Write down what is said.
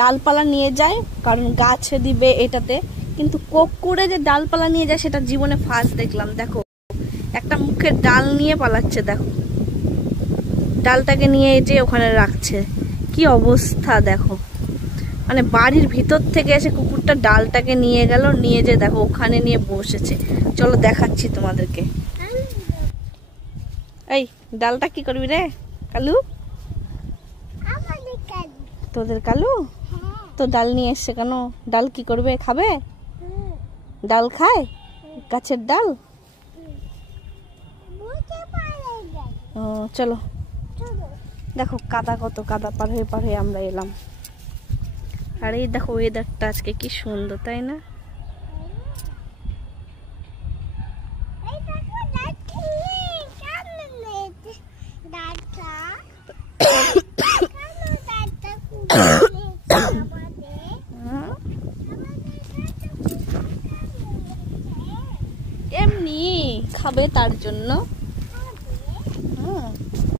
ডালপালা নিয়ে যায়, কারণ গাছে দিবে এটাতে। কিন্তু কুকুরে যে ডালপালা নিয়ে যায় সেটা জীবনে ফার্স্ট দেখলাম। দেখো একটা মুখে ডাল নিয়ে পালাচ্ছে, দেখো ডালটাকে নিয়ে যে ওখানে রাখছে। কি অবস্থা দেখো, মানে বাড়ির ভিতর থেকে এসে কুকুরটা ডালটাকে নিয়ে গেল, নিয়ে যে দেখো ওখানে নিয়ে বসেছে। চলো দেখাচ্ছি তোমাদেরকে। এই ডালটা কি করবি রে কালু? তোদের কালু তো ডাল নিয়ে এসছে কেন? ডাল কি করবে? খাবে? ডাল খায়, গাছের ডাল। ও চলো, দেখো কাদা, কত কাদা পার হয়ে আমরা এলাম। আর এই দেখো ওয়েদারটা আজকে কি সুন্দর, তাই না? এমনি খাবে তার জন্য।